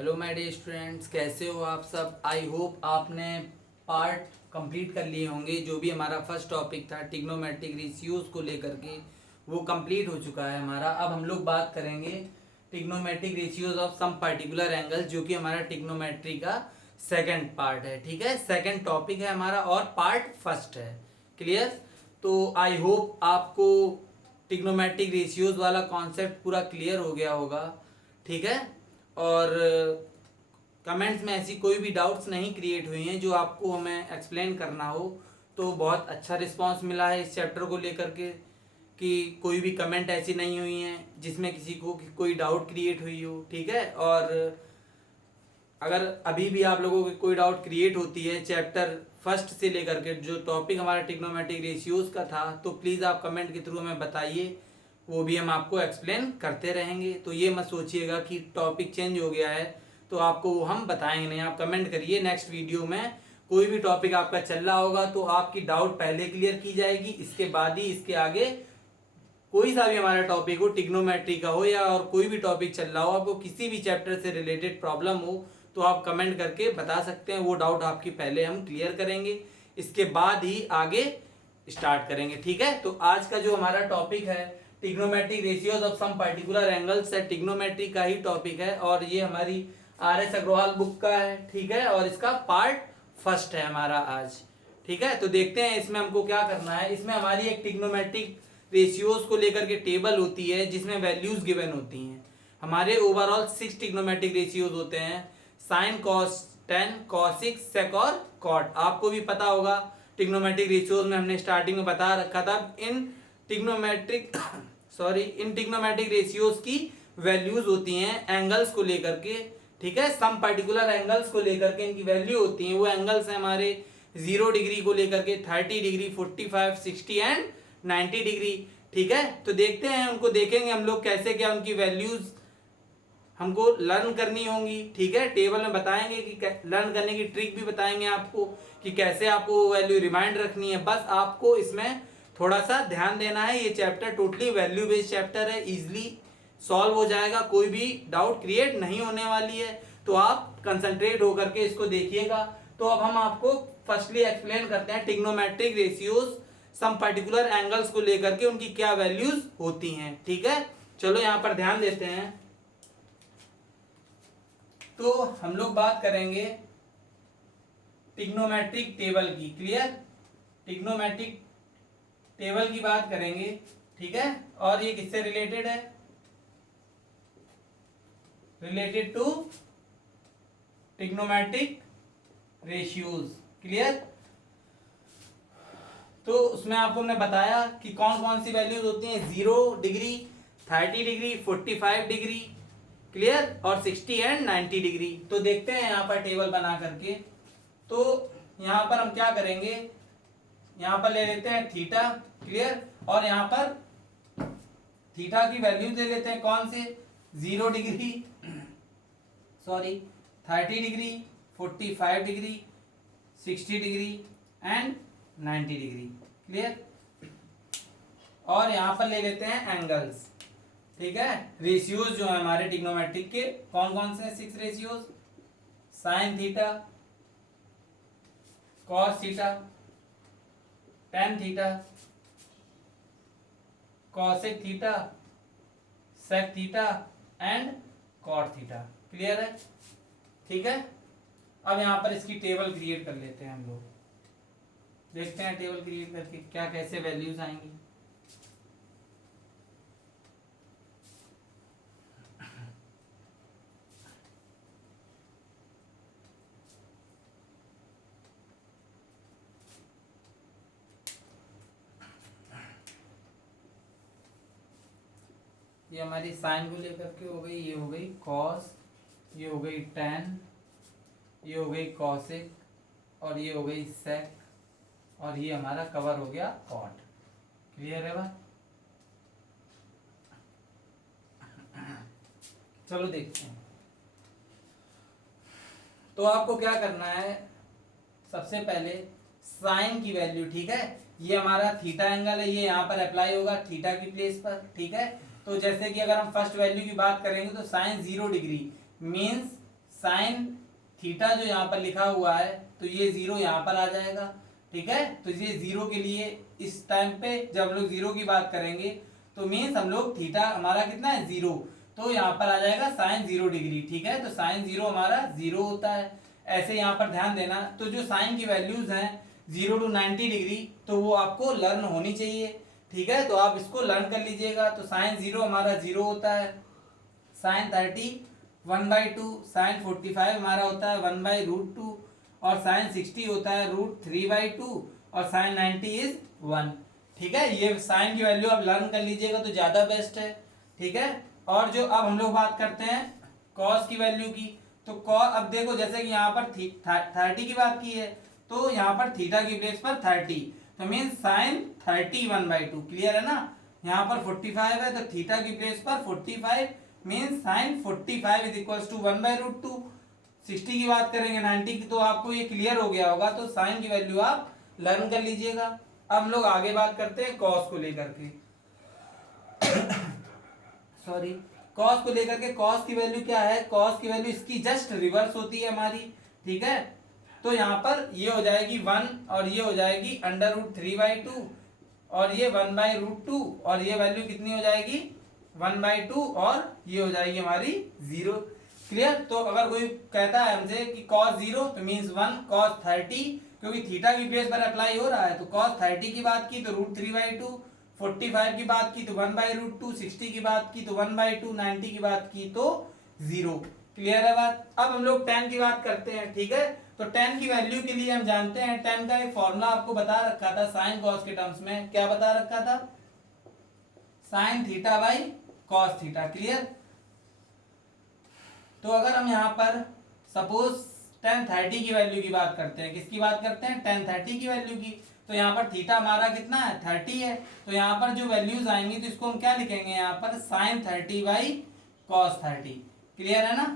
Hello my dear students, कैसे हो आप सब। आई होप आपने पार्ट कंप्लीट कर लिए होंगे। जो भी हमारा फर्स्ट टॉपिक था ट्रिग्नोमेट्रिक रेशियोज को लेकर के, वो कंप्लीट हो चुका है हमारा। अब हम लोग बात करेंगे trigonometric ratios of some particular angle, जो कि हमारा ट्रिग्नोमेट्री का सेकंड पार्ट है। ठीक है, सेकंड टॉपिक है हमारा और पार्ट फर्स्ट है। क्लियर। तो आई होप आपको ट्रिग्नोमेट्रिक रेशियोज वाला कॉन्सेप्ट पूरा क्लियर हो गया होगा। ठीक है, और कमेंट्स में ऐसी कोई भी डाउट्स नहीं क्रिएट हुई हैं जो आपको हमें एक्सप्लेन करना हो। तो बहुत अच्छा रिस्पांस मिला है इस चैप्टर को लेकर के, कि कोई भी कमेंट ऐसी नहीं हुई हैं जिसमें किसी को कोई डाउट क्रिएट हुई हो। ठीक है, और अगर अभी भी आप लोगों को कोई डाउट क्रिएट होती है चैप्टर फर्स्ट से लेकर के, जो टॉपिक हमारा ट्रिग्नोमेट्रिक रेशियोज का था, तो प्लीज़ आप कमेंट के थ्रू हमें बताइए, वो भी हम आपको एक्सप्लेन करते रहेंगे। तो ये मत सोचिएगा कि टॉपिक चेंज हो गया है तो आपको वो हम बताएंगे नहीं। आप कमेंट करिए, नेक्स्ट वीडियो में कोई भी टॉपिक आपका चल रहा होगा तो आपकी डाउट पहले क्लियर की जाएगी, इसके बाद ही इसके आगे कोई सा भी हमारा टॉपिक हो, ट्रिग्नोमेट्री का हो या और कोई भी टॉपिक चल रहा हो, आपको किसी भी चैप्टर से रिलेटेड प्रॉब्लम हो तो आप कमेंट करके बता सकते हैं। वो डाउट आपकी पहले हम क्लियर करेंगे, इसके बाद ही आगे स्टार्ट करेंगे। ठीक है, तो आज का जो हमारा टॉपिक है trigonometric ratios of some particular angles है, ट्रिग्नोमेट्री का ही टॉपिक है और ये हमारी आर.एस. अग्रवाल बुक का है। ठीक है, और इसका पार्ट फर्स्ट है हमारा आज। ठीक है, तो देखते हैं इसमें हमको क्या करना है। इसमें हमारी एक ट्रिग्नोमेट्रिक रेशियोज को लेकर के टेबल होती है जिसमें वैल्यूज गिवन होती हैं। हमारे ओवरऑल 6 ट्रिग्नोमेट्रिक रेशियोज होते हैं, साइन, कॉस, टेन, कॉसिक, सेक और कॉट। आपको भी पता होगा, ट्रिग्नोमेट्रिक रेशियोज में हमने स्टार्टिंग में बता रखा था इन ट्रिग्नोमेट्रिक इन ट्रिग्नोमेट्रिक रेशियोज की वैल्यूज होती हैं एंगल्स को लेकर के। ठीक है, सम पर्टिकुलर एंगल्स को लेकर के इनकी वैल्यू होती है। वो एंगल्स हैं हमारे 0 डिग्री को लेकर के 30 डिग्री, 45, 60 एंड 90 डिग्री। ठीक है, तो देखते हैं, उनको देखेंगे हम लोग कैसे क्या उनकी वैल्यूज हमको लर्न करनी होंगी। ठीक है, टेबल में बताएंगे कि लर्न करने की ट्रिक भी बताएंगे आपको कि कैसे आपको वैल्यू रिमाइंड रखनी है। बस आपको इसमें थोड़ा सा ध्यान देना है। ये chapter totally value based chapter है, इजिली सॉल्व हो जाएगा, कोई भी डाउट क्रिएट नहीं होने वाली है। तो आप कंसंट्रेट होकर के इसको देखिएगा। तो अब हम आपको फर्स्टली एक्सप्लेन करते हैं trigonometric ratios some particular angles को लेकर के उनकी क्या वैल्यूज होती हैं। ठीक है, चलो यहां पर ध्यान देते हैं। तो हम लोग बात करेंगे ट्रिग्नोमेट्रिक टेबल की। क्लियर, ट्रिग्नोमेट्रिक टेबल की बात करेंगे। ठीक है, और ये किससे रिलेटेड है? Related to trigonometric ratios. Clear, तो उसमें आपको हमने बताया कि कौन कौन सी वैल्यूज होती हैं, 0 डिग्री, 30 डिग्री, 45 डिग्री, क्लियर, और 60 एंड 90 डिग्री। तो देखते हैं यहां पर टेबल बना करके। तो यहां पर हम क्या करेंगे, यहां पर ले लेते हैं थीटा। क्लियर, और यहां पर थीटा की वैल्यूज ले लेते हैं कौन से, 0 degree, 30 degree, 45 degree, 60 degree and 90 degree. Clear, और यहां पर ले लेते हैं एंगल्स। ठीक है, रेशियोज जो है हमारे ट्रिग्नोमेट्रिक के कौन कौन से हैं, 6 ratios, sine theta, cos theta, tan theta, cosec theta, sec theta and cot theta. Clear है? ठीक है, अब यहां पर इसकी टेबल क्रिएट कर लेते हैं हम लोग। देखते हैं टेबल क्रिएट करके क्या कैसे वैल्यूज आएंगी। ये हमारी साइन को लेकर के हो गई, ये हो गई कॉस, ये हो गई टेन, ये हो गई कॉसेक, और ये हो गई सेक, और ये हमारा कवर हो गया कॉट। क्लियर है बात? चलो देखते हैं। तो आपको क्या करना है, सबसे पहले साइन की वैल्यू। ठीक है, ये हमारा थीटा एंगल है, ये यहां पर अप्लाई होगा थीटा की प्लेस पर। ठीक है, तो जैसे कि अगर हम फर्स्ट वैल्यू की बात करेंगे तो sine 0 degree means sine theta जो यहाँ पर लिखा हुआ है तो ये जीरो यहाँ पर आ जाएगा, ठीक है। तो ये जीरो के लिए इस टाइम पे जब हम लोग जीरो की बात करेंगे तो मीन्स हम लोग थीटा हमारा कितना है जीरो, तो यहाँ पर आ जाएगा साइन 0 डिग्री, ठीक है। तो साइन 0 हमारा 0 होता है। ऐसे यहाँ पर ध्यान देना, तो जो साइन की वैल्यूज हैं 0 to 90 डिग्री तो वो आपको लर्न होनी चाहिए, ठीक है। तो आप इसको लर्न कर लीजिएगा। तो साइन 0 हमारा 0 होता है, साइन 30 1/2, साइन 45 हमारा होता है 1/√2 और साइन 60 होता है √3/2 और साइन 90 इज 1, ठीक है। ये साइन की वैल्यू आप लर्न कर लीजिएगा तो ज्यादा बेस्ट है, ठीक है। और जो अब हम लोग बात करते हैं कॉस की वैल्यू की, तो कॉस अब देखो जैसे कि यहाँ पर 30 की बात की है तो यहाँ पर थीटा की प्लेस पर 30, तो मीन साइन 30 1/2, क्लियर है ना। यहाँ पर 45 है तो थीटा की प्लेस पर 45 mean sine 45 is equal to 1/√2। 60 की बात करेंगे 90 की, तो आपको ये क्लियर हो गया होगा। तो साइन की वैल्यू आप लर्न कर लीजिएगा। अब हम लोग आगे बात करते हैं कॉस को लेकर के सॉरी कॉस को लेकर के। कॉस की वैल्यू क्या है, कॉस की वैल्यू इसकी जस्ट रिवर्स होती है हमारी, ठीक है। तो यहाँ पर ये हो जाएगी 1 और ये हो जाएगी √3/2 और ये 1/√2 और ये वैल्यू कितनी हो जाएगी 1/2 और ये हो जाएगी हमारी 0, क्लियर। तो अगर कोई कहता है हमसे कि cos 0 तो मीन्स 1 cos 30, क्योंकि थीटा की बेस पर अप्लाई हो रहा है तो cos 30 की बात की तो √3/2, 45 की बात की तो 1/√2, 60 की बात की तो 1/2, 90 की बात की तो 0, क्लियर है बात। अब हम लोग tan की बात करते हैं, ठीक है। तो tan की वैल्यू के लिए हम जानते हैं tan का एक फॉर्मूला आपको बता रखा था साइन कॉस के टर्म्स में, क्या बता रखा था, sine theta by cos theta, clear. तो अगर हम यहाँ पर सपोज tan 30 की वैल्यू की बात करते हैं, किसकी बात करते हैं tan 30 की वैल्यू की, तो यहाँ पर थीटा हमारा कितना है 30 है, तो यहाँ पर जो वैल्यूज आएंगी तो इसको हम क्या लिखेंगे यहाँ पर साइन 30 बाई कॉस 30, क्लियर है ना।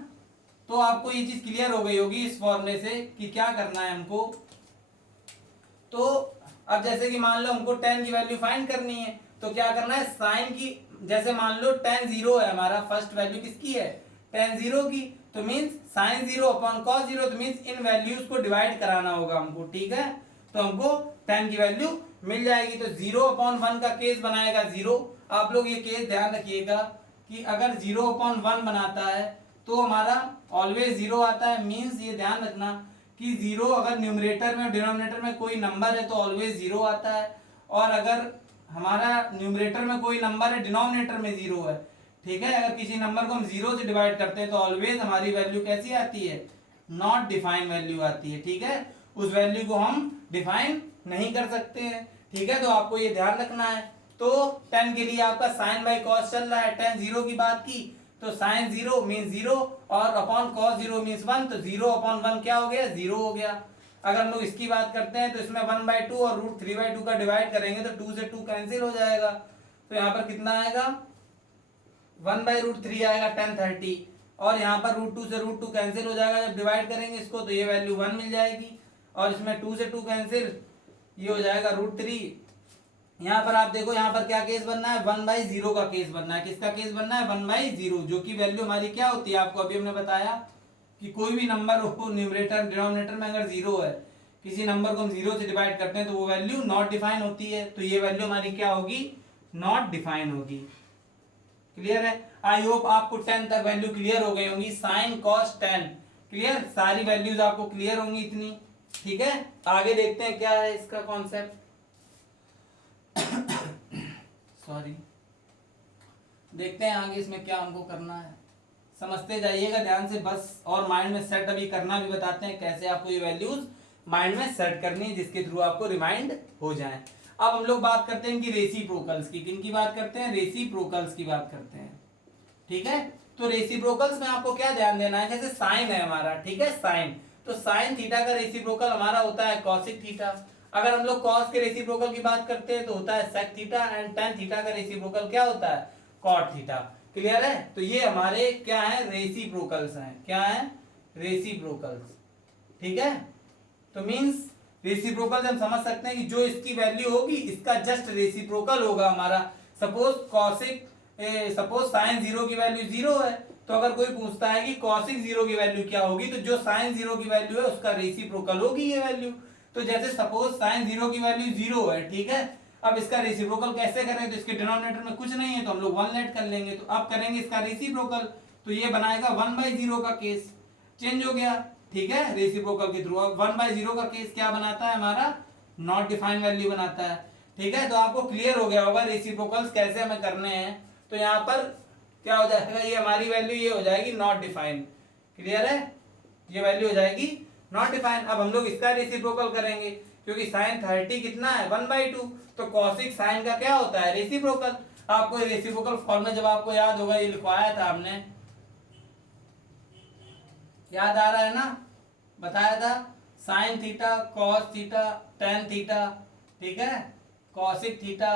तो आपको ये चीज क्लियर हो गई होगी इस फॉर्मूले से कि क्या करना है हमको। तो अब जैसे कि मान लो हमको tan की वैल्यू फाइंड करनी है तो क्या करना है, साइन की जैसे मान लो tan 0 है हमारा, फर्स्ट वैल्यू किसकी है tan 0 की, तो मीन्स साइन 0 अपॉन कॉस 0, तो मीन्स इन वैल्यूज को डिवाइड कराना होगा हमको, ठीक है। तो हमको tan की वैल्यू मिल जाएगी। तो 0/1 का केस बनाएगा 0। आप लोग ये केस ध्यान रखिएगा कि अगर 0/1 बनाता है तो हमारा ऑलवेज 0 आता है, मीन्स ये ध्यान रखना कि 0 अगर न्यूमरेटर में डिनोमिनेटर में कोई नंबर है तो ऑलवेज 0 आता है, और अगर हमारा न्यूमरेटर में कोई नंबर है डिनोमिनेटर में 0 है, ठीक है। अगर किसी नंबर को हम 0 से डिवाइड करते हैं तो ऑलवेज हमारी वैल्यू कैसी आती है, नॉट डिफाइन वैल्यू आती है, ठीक है। उस वैल्यू को हम डिफाइन नहीं कर सकते हैं, ठीक है। तो आपको ये ध्यान रखना है। तो tan के लिए आपका साइन बाई कॉस चल रहा है, tan 0 की बात की तो साइन 0 मीन्स 0 और अपॉन कॉस 0 मीन्स 1, तो 0/1 क्या हो गया 0 हो गया। अगर हम लोग इसकी बात करते हैं तो इसमें 1/2 और √3/2 का डिवाइड करेंगे तो 2 से 2 कैंसिल हो जाएगा, तो यहाँ पर कितना आएगा 1/√3 आएगा tan 30, और यहाँ पर √2 से √2 कैंसिल हो जाएगा जब डिवाइड करेंगे इसको, तो ये वैल्यू 1 मिल जाएगी, और इसमें 2 से 2 कैंसिल, ये हो जाएगा √3। यहाँ पर आप देखो यहाँ पर क्या केस बनना है 1/0 का केस बनना है, किसका केस बनना है 1/0, जो कि वैल्यू हमारी क्या होती है आपको अभी हमने बताया कि कोई भी नंबर हो न्यूमरेटर डिनोमिनेटर में अगर 0 है, किसी नंबर को हम 0 से डिवाइड करते हैं तो वो वैल्यू नॉट डिफाइन होती है, तो ये वैल्यू हमारी क्या होगी नॉट डिफाइन होगी, क्लियर है। आई होप आपको 10 तक वैल्यू क्लियर हो गई होंगी, साइन कॉस tan, क्लियर, सारी वैल्यूज आपको क्लियर होंगी इतनी, ठीक है। आगे देखते हैं क्या है इसका कॉन्सेप्ट सॉरी देखते हैं आगे इसमें क्या हमको करना है, समझते जाइएगा ध्यान से बस, और माइंड में सेट अभी करना भी बताते हैं कैसे आपको ये वैल्यूज माइंड में सेट करनी है जिसके थ्रू आपको रिमाइंड हो जाए। अब हम लोग बात करते हैं कि रेसिप्रोकल्स की, किन की बात करते हैं, रेसिप्रोकल्स की बात करते हैं, ठीक है। तो रेसिप्रोकल्स में आपको क्या ध्यान देना है, जैसे साइन है हमारा, ठीक है, साइन, तो साइन थीटा का रेसिप्रोकल हमारा होता है कॉसिक थीटा। अगर हम लोग कॉस के रेसिप्रोकल की बात करते हैं तो होता है sec theta, and tan theta का रेसिप्रोकल क्या होता है कॉट थीटा, क्लियर है। तो ये हमारे क्या है रेसिप्रोकल्स हैं, क्या है रेसिप्रोकल्स, ठीक है। तो मींस रेसिप्रोकल हम समझ सकते हैं कि जो इसकी वैल्यू होगी इसका जस्ट रेसिप्रोकल होगा हमारा। सपोज कॉसिक सपोज साइन 0 की वैल्यू 0 है तो अगर कोई पूछता है कि कॉसिक 0 की वैल्यू क्या होगी, तो जो साइन 0 की वैल्यू है उसका रेसिप्रोकल होगी ये वैल्यू। तो जैसे सपोज साइन 0 की वैल्यू 0 है, ठीक है, अब इसका रेसिप्रोकल कैसे करें, तो इसके डिनोमिनेटर में कुछ नहीं है तो हम लोग 1 लेट कर लेंगे, तो अब करेंगे इसका रेसिप्रोकल, तो ये बनाएगा 1/0 का केस चेंज हो गया, ठीक है, रेसिप्रोकल के थ्रू। अब 1/0 का केस क्या बनाता है हमारा, नॉट डिफाइंड वैल्यू बनाता है, ठीक है। तो आपको क्लियर हो गया होगा रेसिप्रोकल्स कैसे हमें करने हैं। तो यहाँ पर क्या हो जाएगा, ये हमारी वैल्यू ये हो जाएगी नॉट डिफाइंड, क्लियर है, ये वैल्यू हो जाएगी नॉट डिफाइंड। अब हम लोग इसका रेसिप्रोकल करेंगे, क्योंकि साइन 30 कितना है 1/2, तो कॉसिक साइन का क्या होता है रेसिप्रोकल। आपको रेसिप्रोकल फॉर्मूला जब आपको याद होगा, ये लिखवाया था हमने, याद आ रहा है ना, बताया था, sine theta cos theta tan theta, ठीक है, cosec theta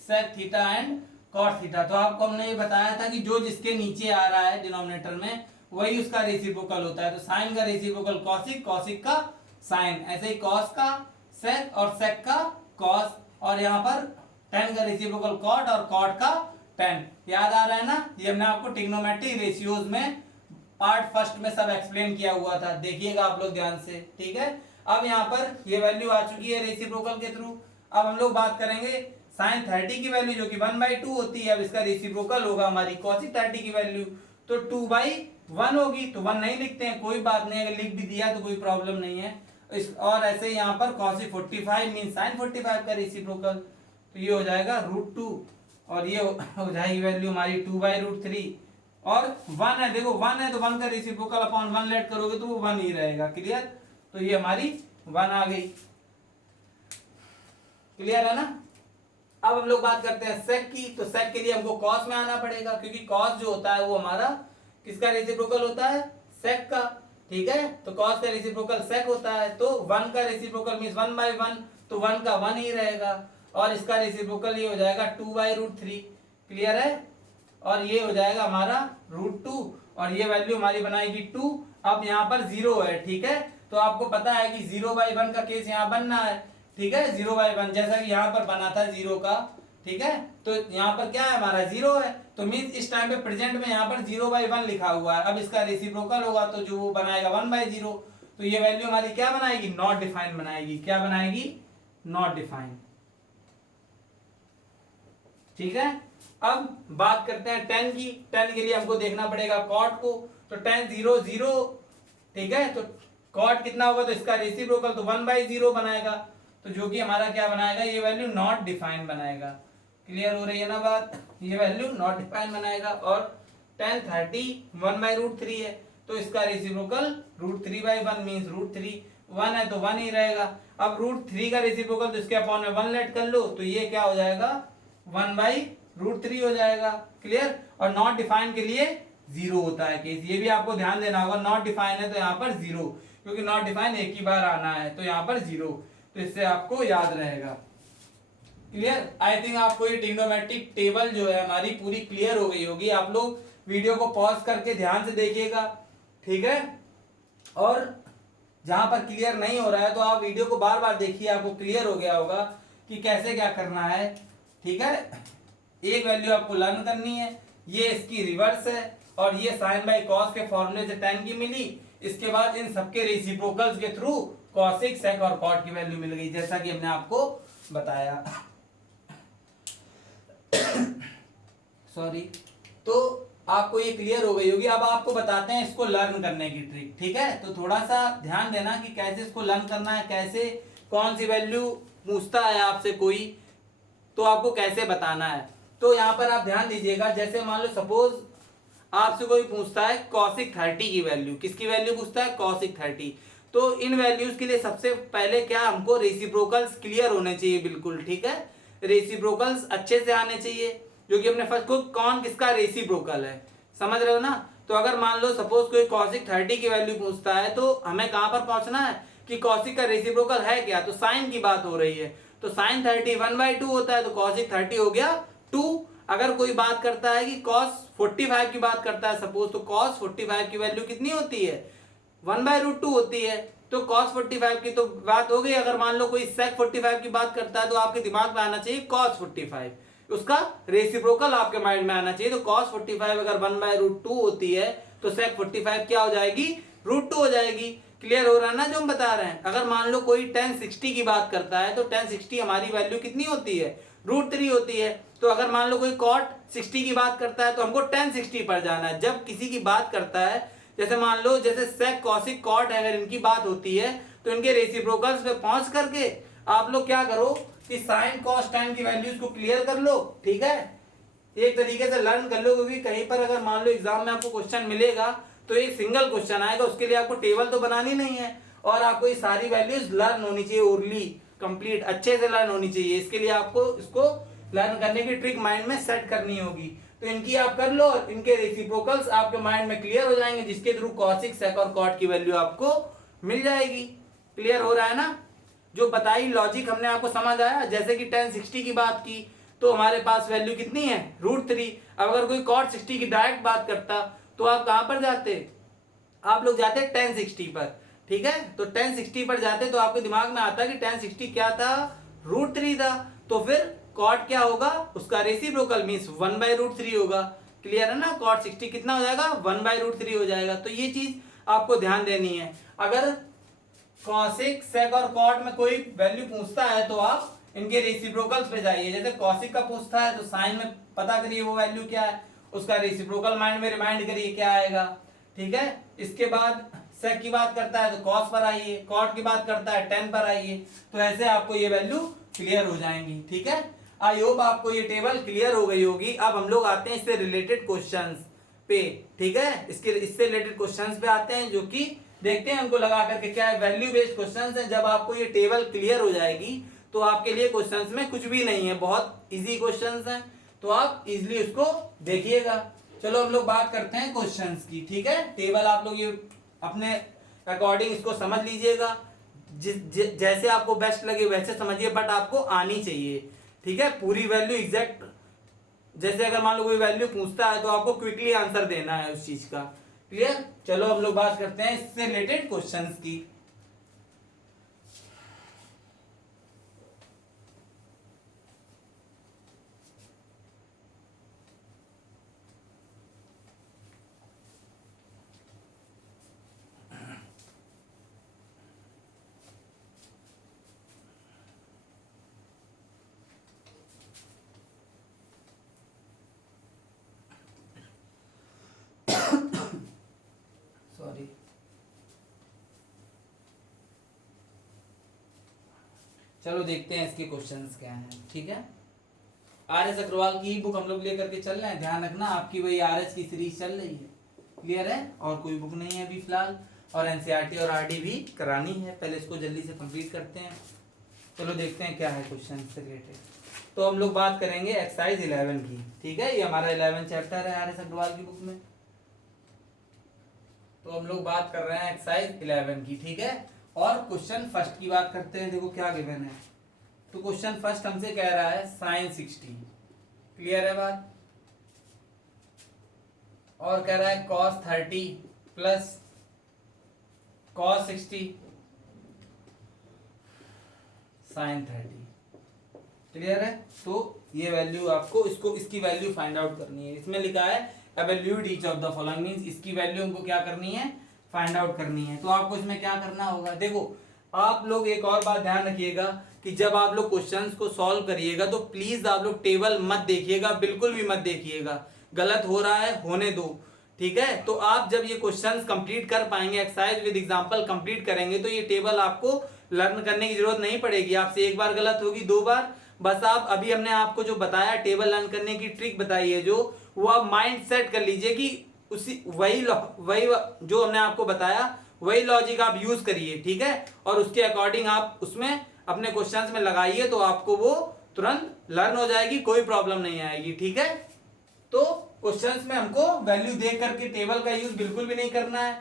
sec theta and cot theta. तो आपको हमने ये बताया था कि जो जिसके नीचे आ रहा है डिनोमिनेटर में वही उसका रेसिप्रोकल होता है। तो साइन का रेसिप्रोकल कॉसिक, कॉसिक का साइन, ऐसे ही कॉस का सेक और सेक का कॉस, और यहाँ पर टेन का रेसिप्रोकल कॉट और कॉट का टेन। याद आ रहा है ना, ये हमने आपको ट्रिग्नोमेट्रिक रेशियोज में पार्ट फर्स्ट में सब एक्सप्लेन किया हुआ था, देखिएगा आप लोग ध्यान से, ठीक है। अब यहाँ पर ये वैल्यू आ चुकी है रेसिप्रोकल के थ्रू। अब हम लोग बात करेंगे साइन 30 की वैल्यू जो कि 1/2 होती है, अब इसका रेसिप्रोकल होगा हमारी कॉसिक 30 की वैल्यू, तो 2/1 होगी। तो 1 नहीं लिखते हैं, कोई बात नहीं, अगर लिख भी दिया तो कोई प्रॉब्लम नहीं है। और ऐसे यहाँ पर कॉसिक 45 मीन साइन 45 का रेसिप्रोकल, तो ये हो जाएगा √2, और ये हो जाएगी वैल्यू हमारी 2/√3, और 1 है, देखो 1 है तो 1 का रेसिप्रोकल अपॉन 1 लेट करोगे तो वो 1 ही रहेगा, क्लियर। तो ये हमारी 1 आ गई, क्लियर है ना। अब हम लोग बात करते हैं सेक की, तो सेक के लिए हमको कॉस में आना पड़ेगा, क्योंकि कॉस जो होता है वो हमारा किसका रेसिप्रोकल होता है, सेक का, ठीक है। तो कॉस का रेसिप्रोकल सेक होता है, तो 1 का रेसिप्रोकल मींस 1/1, तो 1 का 1 ही रहेगा, और इसका रेसिप्रोकल ये हो जाएगा 2/√3, क्लियर है, और ये हो जाएगा हमारा √2, और ये वैल्यू हमारी बनाएगी 2। अब यहाँ पर 0 है, ठीक है, तो आपको पता है कि 0/1 का केस यहाँ बनना है, ठीक है, 0/1 जैसा कि यहाँ पर बना था 0 का, ठीक है। तो यहाँ पर क्या है हमारा 0 है, तो मीन्स इस टाइम पे प्रेजेंट में यहाँ पर 0/1 लिखा हुआ है। अब इसका रेसिप्रोकल होगा तो जो वो बनाएगा 1/0, तो ये वैल्यू हमारी क्या बनाएगी, नॉट डिफाइंड बनाएगी, क्या बनाएगी, नॉट डिफाइंड, ठीक है। अब बात करते हैं 10 की, 10 के लिए हमको देखना पड़ेगा कॉट को, तो 10 0 0, ठीक है, तो कॉट कितना होगा, तो इसका रेसिप्रोकल तो 1/0 बनाएगा, तो जो कि हमारा क्या बनाएगा, ये वैल्यू नॉट डिफाइंड बनाएगा, क्लियर हो रही है ना बात, ये वैल्यू नॉट डिफाइंड बनाएगा। और 10 30 1/√3 है, तो इसका रेसिप्रोकल √3/1 मींस √3, 1 है तो 1 ही रहेगा। अब √3 का रेसिप्रोकल तो इसके अपॉन में 1 लेट कर लो, तो ये क्या हो जाएगा 1/√3 हो जाएगा, क्लियर। और नॉट डिफाइंड के लिए 0 होता है केस, ये भी आपको ध्यान देना होगा, नॉट डिफाइंड है तो यहाँ पर 0, क्योंकि नॉट डिफाइंड एक ही बार आना है, तो यहाँ पर 0, तो इससे आपको याद रहेगा, क्लियर। आई थिंक आपको ये ट्रिग्नोमेट्रिक टेबल जो है हमारी पूरी क्लियर हो गई होगी। आप लोग वीडियो को पॉज करके ध्यान से देखिएगा, ठीक है, और जहां पर क्लियर नहीं हो रहा है तो आप वीडियो को बार बार देखिए, आपको क्लियर हो गया होगा कि कैसे क्या करना है, ठीक है। एक वैल्यू आपको लर्न करनी है, ये इसकी रिवर्स है, और ये साइन बाई कॉस के फॉर्मूले से 10 की मिली, इसके बाद इन सबके रेसिप्रोकल्स के थ्रू कॉसिक सेक और कॉट की वैल्यू मिल गई, जैसा कि हमने आपको बताया। सॉरी, तो आपको ये क्लियर हो गई होगी। अब आपको बताते हैं इसको लर्न करने की ट्रिक, ठीक है। तो थोड़ा सा ध्यान देना कि कैसे इसको लर्न करना है, कैसे कौन सी वैल्यू पूछता है आपसे कोई, तो आपको कैसे बताना है। तो यहाँ पर आप ध्यान दीजिएगा, जैसे मान लो सपोज आपसे कोई पूछता है कॉसिक 30 की वैल्यू, किसकी वैल्यू पूछता है, कॉसिक 30, तो इन वैल्यूज के लिए सबसे पहले क्या हमको रेसिप्रोकल्स क्लियर होने चाहिए, बिल्कुल ठीक है, रेसिप्रोकल्स अच्छे से आने चाहिए, जो कि अपने फर्स्ट को कौन किसका रेसिप्रोकल है, समझ रहे हो ना। तो अगर मान लो सपोज कोई कॉसिक 30 की वैल्यू पूछता है, तो हमें कहां पर पहुंचना है कि कॉसिक का रेसिप्रोकल है क्या, तो साइन की बात हो रही है, तो साइन 30 1/2 होता है, तो कॉसिक 30 हो गया 2। अगर कोई बात करता है कि कॉस 45 की बात करता है सपोज, तो कॉस 45 की वैल्यू कितनी होती है, 1/√2 होती है, तो cos 45 की तो बात हो गई। अगर मान लो कोई sec 45 की बात करता है, तो आपके दिमाग में आना चाहिए cos 45, उसका रेसिप्रोकल आपके माइंड में आना चाहिए। तो cos 45 अगर 1/√2 होती है तो sec 45 क्या हो जाएगी, √2 हो जाएगी। क्लियर हो रहा है ना जो हम बता रहे हैं। अगर मान लो कोई tan 60 की बात करता है तो tan 60 हमारी वैल्यू कितनी होती है, √3 होती है। तो अगर मान लो कोई cot 60 की बात करता है तो हमको tan 60 पर जाना है। जब किसी की बात करता है, जैसे मान लो जैसे sec cosec cot अगर इनकी बात होती है तो इनके रेसिप्रोकल्स पे पहुंच करके आप लोग क्या करो कि साइन कॉस tan की वैल्यूज को क्लियर कर लो। ठीक है, एक तरीके से लर्न कर लो, क्योंकि कहीं पर अगर मान लो एग्जाम में आपको क्वेश्चन मिलेगा तो एक सिंगल क्वेश्चन आएगा, उसके लिए आपको टेबल तो बनानी नहीं है और आपको ये सारी वैल्यूज लर्न होनी चाहिए, ओरली कंप्लीट अच्छे से लर्न होनी चाहिए। इसके लिए आपको इसको लर्न करने की ट्रिक माइंड में सेट करनी होगी। तो इनकी आप कर लो और इनके रेसिप्रोकल्स आपके माइंड में क्लियर हो जाएंगे, जिसके थ्रू कॉसिक सेक और कॉट की वैल्यू आपको मिल जाएगी। क्लियर हो रहा है ना, जो बताई लॉजिक हमने आपको समझ आया। जैसे कि tan 60 की बात की तो हमारे पास वैल्यू कितनी है, √3। अब अगर कोई cot 60 की डायरेक्ट बात करता तो आप कहां पर जाते, आप लोग जाते tan 60 पर। ठीक है, तो tan 60 पर जाते तो आपके दिमाग में आता कि tan 60 क्या था, √3 था। तो फिर cot क्या होगा, उसका रेसिप्रोकल मींस 1/√3 होगा। क्लियर है ना, cot 60 कितना हो जाएगा, 1/√3 हो जाएगा। तो ये चीज आपको ध्यान देनी है। अगर कॉसिक सेक और कॉट में कोई वैल्यू पूछता है तो आप इनके रेसिप्रोकल्स पे जाइए। जैसे कॉसिक का पूछता है तो साइन में पता करिए वो वैल्यू क्या है, उसका रेसिप्रोकल माइंड में रिमाइंड करिए क्या आएगा। ठीक है, इसके बाद सेक की बात करता है तो कॉस पर आइए, कॉट की बात करता है tan पर आइए। तो ऐसे आपको ये वैल्यू क्लियर हो जाएंगी। ठीक है, आई होप आपको ये टेबल क्लियर हो गई होगी। अब हम लोग आते हैं इससे रिलेटेड क्वेश्चंस पे। ठीक है, इससे रिलेटेड क्वेश्चंस पे आते हैं, जो कि देखते हैं उनको लगा करके क्या है, वैल्यू बेस्ड क्वेश्चंस हैं। जब आपको ये टेबल क्लियर हो जाएगी तो आपके लिए क्वेश्चंस में कुछ भी नहीं है, बहुत इजी क्वेश्चंस हैं, तो आप इजीली उसको देखिएगा। चलो हम लोग बात करते हैं क्वेश्चंस की। ठीक है, टेबल आप लोग ये अपने अकॉर्डिंग इसको समझ लीजिएगा, जैसे आपको बेस्ट लगे वैसे समझिए, बट आपको आनी चाहिए। ठीक है, पूरी वैल्यू एग्जैक्ट, जैसे अगर मान लो कोई वैल्यू पूछता है तो आपको क्विकली आंसर देना है उस चीज का। क्लियर, चलो हम लोग बात करते हैं इससे रिलेटेड क्वेश्चंस की। सॉरी, चलो देखते हैं इसके क्वेश्चंस क्या हैं। ठीक है, आर.एस. अग्रवाल की बुक हम लोग लेकर के चल रहे हैं, ध्यान रखना आपकी वही आर.एस. की सीरीज चल रही है। क्लियर है, और कोई बुक नहीं है अभी फिलहाल, और एनसीईआरटी और आरडी भी करानी है, पहले इसको जल्दी से कंप्लीट करते हैं। चलो देखते हैं क्या है क्वेश्चन से रिलेटेड। तो हम लोग बात करेंगे एक्सरसाइज 11 की। ठीक है, ये हमारा 11 चैप्टर है आर.एस. अग्रवाल की बुक में। तो हम लोग बात कर रहे हैं एक्सरसाइज 11 की। ठीक है, और क्वेश्चन फर्स्ट की बात करते हैं। देखो क्या गिवन है, तो क्वेश्चन फर्स्ट हमसे कह रहा है साइन 60। क्लियर है बात, और कह रहा है cos 30 plus cos 60 sin 30। Clear है, तो ये वैल्यू आपको इसकी वैल्यू फाइंड आउट करनी है। इसमें लिखा है evaluate each of the following, means इसकी वैल्यू हमको क्या करनी है, फाइंड आउट करनी है। तो आपको इसमें क्या करना होगा, देखो आप लोग एक और बात ध्यान रखिएगा कि जब आप लोग क्वेश्चंस को सॉल्व करिएगा तो प्लीज आप लोग टेबल मत देखिएगा, बिल्कुल भी मत देखिएगा, गलत हो रहा है होने दो। ठीक है, तो आप जब ये क्वेश्चंस कंप्लीट कर पाएंगे, एक्सरसाइज विद एग्जांपल कंप्लीट करेंगे, तो ये टेबल आपको लर्न करने की जरूरत नहीं पड़ेगी। आपसे एक बार गलत होगी, 2 बार, बस आप अभी हमने आपको जो बताया टेबल लर्न करने की ट्रिक बताई है जो, वो आप माइंड सेट कर लीजिए कि उसी वही जो हमने आपको बताया वही लॉजिक आप यूज करिए। ठीक है, और उसके अकॉर्डिंग आप उसमें अपने क्वेश्चंस में लगाइए, तो आपको वो तुरंत लर्न हो जाएगी, कोई प्रॉब्लम नहीं आएगी। ठीक है, तो क्वेश्चंस में हमको वैल्यू देख करके टेबल का यूज बिल्कुल भी नहीं करना है,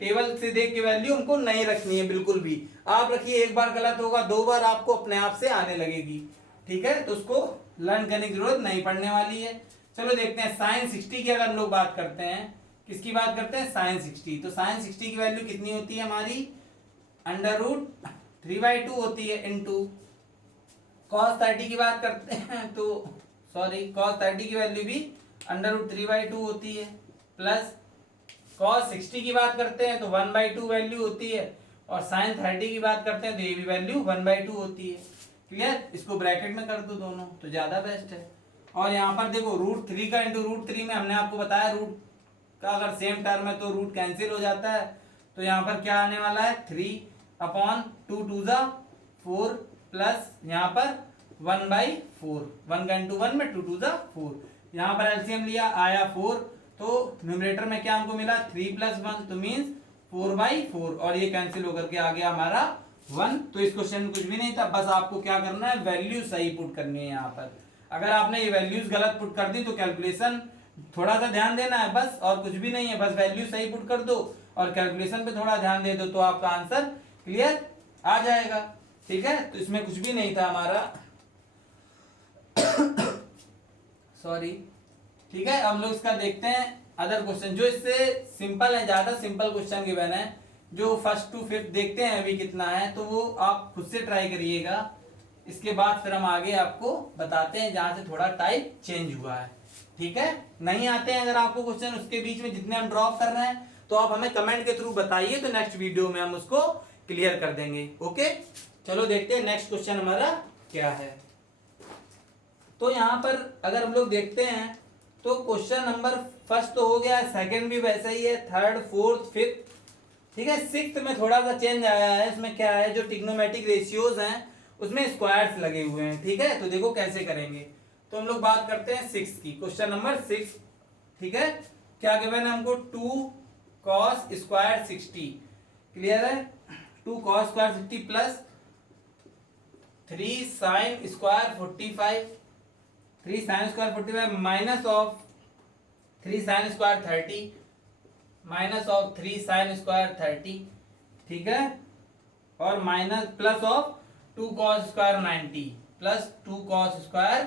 टेबल से देख के वैल्यू हमको नहीं रखनी है बिल्कुल भी। आप रखिए, एक बार गलत होगा, 2 बार आपको अपने आप से आने लगेगी। ठीक है, तो उसको लर्न करने की जरूरत नहीं पड़ने वाली है। चलो देखते हैं साइन 60 की अगर हम लोग बात करते हैं, किसकी बात करते हैं, साइन 60। तो साइन 60 की वैल्यू कितनी होती है हमारी, √3/2 होती है, इनटू cos 30 की बात करते हैं तो सॉरी cos 30 की वैल्यू भी √3/2 होती है, प्लस cos 60 की बात करते हैं तो 1/2 वैल्यू होती है, और sin 30 की बात करते हैं तो ये भी वैल्यू 1/2 होती है। क्लियर? इसको ब्रैकेट में कर दो दोनों तो ज्यादा बेस्ट है। और यहाँ पर देखो √3 का इंटू √3 में हमने आपको बताया रूट का अगर सेम टर्म है तो रूट कैंसिल हो जाता है, तो यहाँ पर क्या आने वाला है 3/2 2 4 प्लस यहाँ पर 1/4, 1 का इंटू 1 में 2 2 4, यहाँ पर एलसीएम लिया आया 4, तो न्यूमरेटर में क्या हमको मिला 3 + 1 तो मीन्स 4/4, और ये कैंसिल होकर के आ गया हमारा 1। तो इस क्वेश्चन में कुछ भी नहीं था, बस आपको क्या करना है वैल्यू सही पुट करनी है। यहाँ पर अगर आपने ये वैल्यूज गलत पुट कर दी तो कैलकुलेशन थोड़ा सा ध्यान देना है बस, और कुछ भी नहीं है, बस वैल्यू सही पुट कर दो और कैलकुलेशन पे थोड़ा ध्यान दे दो तो आपका आंसर क्लियर आ जाएगा। ठीक है, तो इसमें कुछ भी नहीं था हमारा सॉरी। ठीक है, हम लोग इसका देखते हैं अदर क्वेश्चन जो इससे सिंपल है, ज्यादा सिंपल क्वेश्चन गिवन है जो 1st to 5th देखते हैं अभी कितना है, तो वो आप खुद से ट्राई करिएगा। इसके बाद फिर हम आगे आपको बताते हैं जहां से थोड़ा टाइप चेंज हुआ है। ठीक है, नहीं आते हैं अगर आपको क्वेश्चन उसके बीच में जितने हम ड्रॉप कर रहे हैं तो आप हमें कमेंट के थ्रू बताइए, तो नेक्स्ट वीडियो में हम उसको क्लियर कर देंगे। ओके, चलो देखते हैं नेक्स्ट क्वेश्चन हमारा क्या है। तो यहाँ पर अगर हम लोग देखते हैं तो क्वेश्चन नंबर 1st तो हो गया, 2nd भी वैसा ही है, 3rd 4th 5th। ठीक है, 6th में थोड़ा सा चेंज आया है। इसमें क्या है, जो ट्रिग्नोमेट्रिक रेशियोज हैं उसमें स्क्वायर्स लगे हुए हैं। ठीक है, तो देखो कैसे करेंगे। तो हम लोग बात करते हैं 6 की, क्वेश्चन नंबर 6। ठीक है, क्या गिवन है हमको 2 cos स्क्वायर 60, क्लियर है, 2 cos square 60 plus 3 sin square 45, 3 sin square 45 minus of 3 sin square 30, minus of 3 sin square 30। ठीक है, और minus plus of 2 cos square 90 plus 2 cos square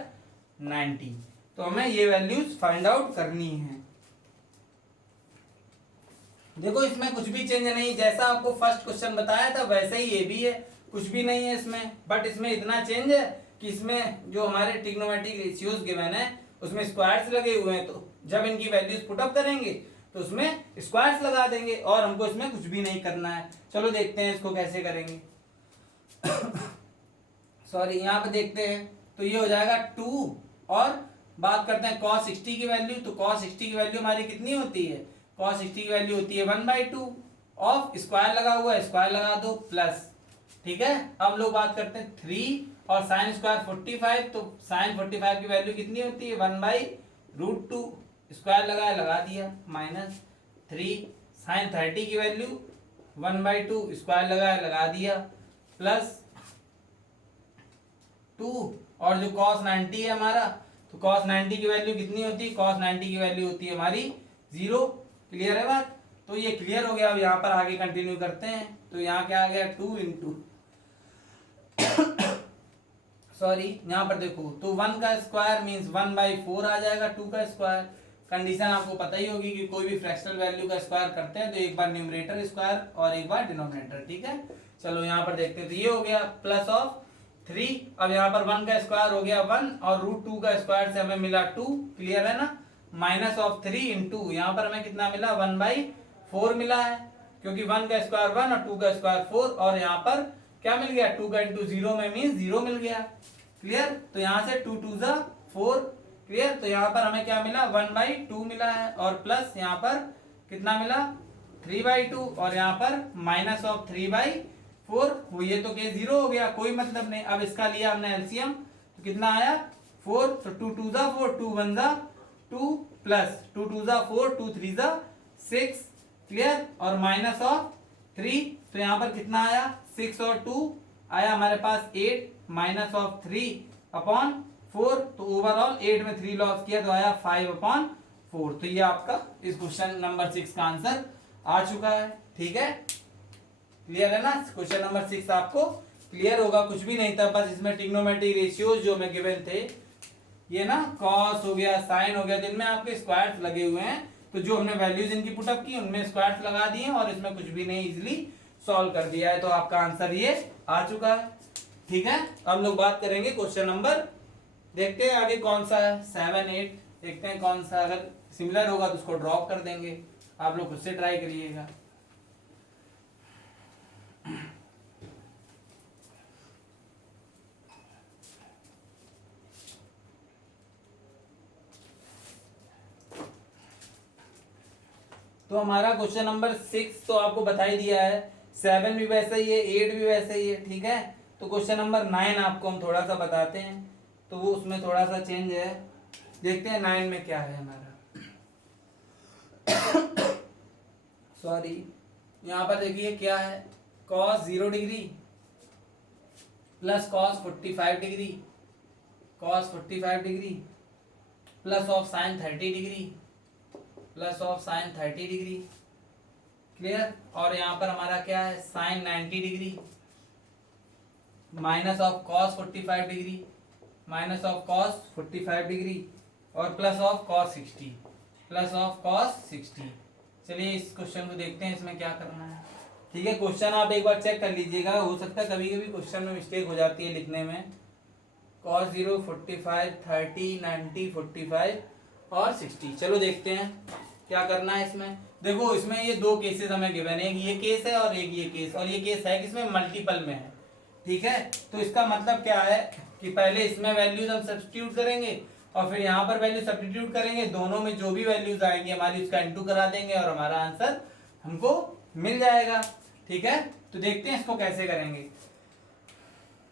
90। तो हमें ये वैल्यूज फाइंड आउट करनी है। देखो इसमें कुछ भी चेंज नहीं, जैसा आपको फर्स्ट क्वेश्चन बताया था वैसे ही ये भी है, कुछ भी नहीं है इसमें, बट इसमें इतना चेंज है कि इसमें जो हमारे ट्रिग्नोमेट्रिक रेशियोज गिवन है उसमें स्क्वायर्स लगे हुए हैं, तो जब इनकी वैल्यूज पुट अप करेंगे तो उसमें स्क्वायर्स लगा देंगे, और हमको इसमें कुछ भी नहीं करना है। चलो देखते हैं इसको कैसे करेंगे सॉरी, यहाँ पे देखते हैं तो ये हो जाएगा 2, और बात करते हैं cos 60 की वैल्यू, तो cos 60 की वैल्यू हमारी कितनी होती है, cos 60 की वैल्यू होती है 1/2 ऑफ स्क्वायर लगा हुआ है, स्क्वायर लगा दो प्लस। ठीक है, अब लोग बात करते हैं 3 और sin स्क्वायर 45, तो sin 45 की वैल्यू कितनी होती है 1/√2, स्क्वायर लगाया लगा दिया, माइनस 3 sin 30 की वैल्यू 1/2, स्क्वायर लगाया लगा दिया, प्लस 2, और जो cos 90 है हमारा, तो cos 90 की वैल्यू कितनी होती है, cos 90 की वैल्यू होती है हमारी 0। क्लियर है बात, तो ये क्लियर हो गया। अब यहाँ पर आगे कंटिन्यू करते हैं, तो यहाँ क्या आ गया 2 इंटू सॉरी यहाँ पर देखो, तो 1 का स्क्वायर मीन्स 1/4 आ जाएगा 2 का स्क्वायर। कंडीशन आपको पता ही होगी कि कोई भी फ्रैक्शनल वैल्यू का स्क्वायर करते हैं तो एक बार न्यूमरेटर स्क्वायर और एक बार डिनोमिनेटर। ठीक है, चलो यहाँ पर देखते हैं, तो ये हो गया प्लस ऑफ 3, अब यहाँ पर 1 का स्क्वायर हो गया 1, और √2 का स्क्वायर से हमें मिला 2, क्लियर है ना, माइनस ऑफ 3 इंटू यहाँ पर हमें कितना मिला 1/4 मिला है, क्योंकि 1 का स्क्वायर 1 और 2 का स्क्वायर 4, और यहाँ पर क्या मिल गया 2 का इंटू 0 में मीन 0 मिल गया। क्लियर, तो यहाँ से 2 2 4, क्लियर, तो यहाँ पर हमें क्या मिला 1/2 मिला है, और प्लस यहाँ पर कितना मिला 3/2, और यहाँ पर माइनस ऑफ 3/4, वो ये तो केस 0 हो गया, कोई मतलब नहीं। अब इसका लिया हमने एलसीएम, तो कितना आया 4, तो 2 2 4, 2 1 2, प्लस 2 2 4, 2 3 6, क्लियर, और माइनस ऑफ 3, तो यहाँ पर कितना आया 6 और 2 आया हमारे पास 8, माइनस ऑफ 3/4, तो ओवरऑल 8 में 3 लॉस किया तो आया 5/4। तो ये आपका इस क्वेश्चन नंबर 6 का आंसर आ चुका है। ठीक है, क्लियर है ना, क्वेश्चन नंबर 6 आपको क्लियर होगा, कुछ भी नहीं था, बस इसमें ट्रिग्नोमेट्रिक रेशियोज जो में गिवन थे, ये ना cos हो गया sin हो गया, तो इनमें आपके स्क्वायर्स लगे हुए हैं, तो जो हमने वैल्यूज इनकी पुटअप की उनमें स्क्वायर्स लगा दिए और इसमें कुछ भी नहीं, इजिली सॉल्व कर दिया है, तो आपका आंसर ये आ चुका है। ठीक है, हम लोग बात करेंगे क्वेश्चन नंबर देखते हैं आगे कौन सा है 7 8, देखते हैं कौन सा, अगर सिमिलर होगा तो उसको ड्रॉप कर देंगे, आप लोग खुद से ट्राई करिएगा। तो हमारा क्वेश्चन नंबर 6 तो आपको बता ही दिया है, 7 भी वैसा ही है, 8 भी वैसा ही है, ठीक है। तो क्वेश्चन नंबर 9 आपको हम थोड़ा सा बताते हैं, तो वो उसमें थोड़ा सा चेंज है, देखते हैं 9 में क्या है हमारा। सॉरी, यहाँ पर देखिए क्या है, cos 0 degree plus cos 45 degree, cos 45 degree plus of sine 30 degree plus of sine 30 degree, clear. और यहाँ पर हमारा क्या है, sine 90 degree minus of cos 45 degree minus of cos 45 degree और plus of cos 60 plus of cos 60। चलिए इस question को देखते हैं, इसमें क्या करना है, ठीक है। क्वेश्चन आप एक बार चेक कर लीजिएगा, हो सकता है कभी कभी क्वेश्चन में मिस्टेक हो जाती है लिखने में। cos 0 45 30 90 45 और 60। चलो देखते हैं क्या करना है इसमें। देखो इसमें ये दो केसेस हमें गिवन है, एक ये केस है और एक ये केस, और ये केस है किसमें, मल्टीपल में है, ठीक है। तो इसका मतलब क्या है कि पहले इसमें वैल्यूज हम सब्स्टिट्यूट करेंगे और फिर यहाँ पर वैल्यू सब्स्टिट्यूट करेंगे, दोनों में जो भी वैल्यूज आएंगी हमारी उसका इनटू करा देंगे और हमारा आंसर हमको मिल जाएगा, ठीक है। तो देखते हैं इसको कैसे करेंगे।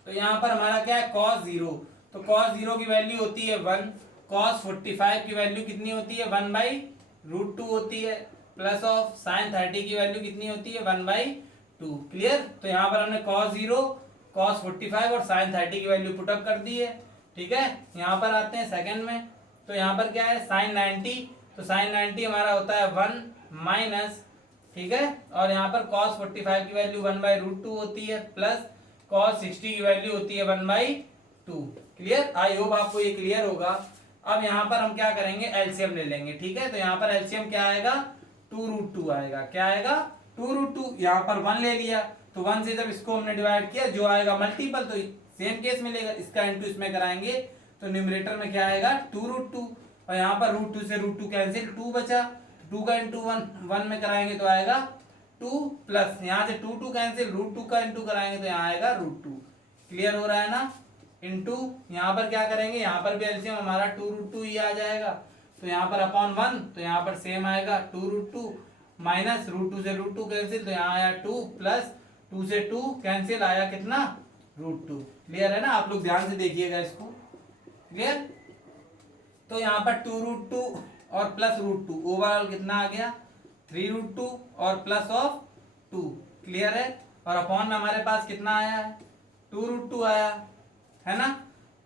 तो यहाँ पर हमारा क्या है, cos 0, तो cos 0 की वैल्यू होती है 1, cos 45 की वैल्यू कितनी होती है 1/√2 होती है, प्लस ऑफ साइन 30 की वैल्यू कितनी होती है 1/2, क्लियर। तो यहाँ पर हमने cos 0 cos 45 और साइन 30 की वैल्यू पुटअप कर दी है, ठीक है। यहाँ पर आते हैं सेकंड में, तो यहाँ पर क्या है साइन 90, तो साइन 90 हमारा होता है 1 माइनस, ठीक है। और यहाँ पर cos 45 की वैल्यू 1/√2 होती है, प्लस cos 60 की वैल्यू होती है 1/2, क्लियर। आई होप आपको ये क्लियर होगा। अब यहाँ पर हम क्या करेंगे, एलसीएम ले लेंगे, ठीक है। तो यहाँ पर एलसीएम क्या आएगा, 2√2 आएगा, क्या आएगा 2√2, यहाँ पर 1 ले लिया, तो 1 से जब इसको हमने डिवाइड किया जो आएगा मल्टीपल, तो सेम केस मिलेगा, इसका इनटू इसमें कराएंगे तो न्यूमरेटर में क्या आएगा 2√2, और यहाँ पर √2 से √2 कैंसिल, 2 बचा, 2 का इंटू 1 में कराएंगे तो आएगा 2, प्लस यहाँ से 2 कैंसिल, √2 का इंटू कराएंगे तो यहाँ आएगा √2, क्लियर हो रहा है ना। इंटू यहाँ पर क्या करेंगे, यहाँ पर भी एलसीएम हमारा 2√2 ही आ जाएगा, तो यहाँ पर अपॉन 1, तो यहाँ पर सेम आएगा 2√2 माइनस √2 से √2 कैंसिल, तो यहाँ आया 2, प्लस 2 से 2 कैंसिल, आया कितना √2, क्लियर है ना। आप लोग ध्यान से देखिएगा इसको, क्लियर। तो यहाँ पर 2√2 और प्लस √2 ओवरऑल कितना आ गया 3√2 और प्लस ऑफ 2, क्लियर है। और अपॉन में हमारे पास कितना आया है 2√2 आया है ना,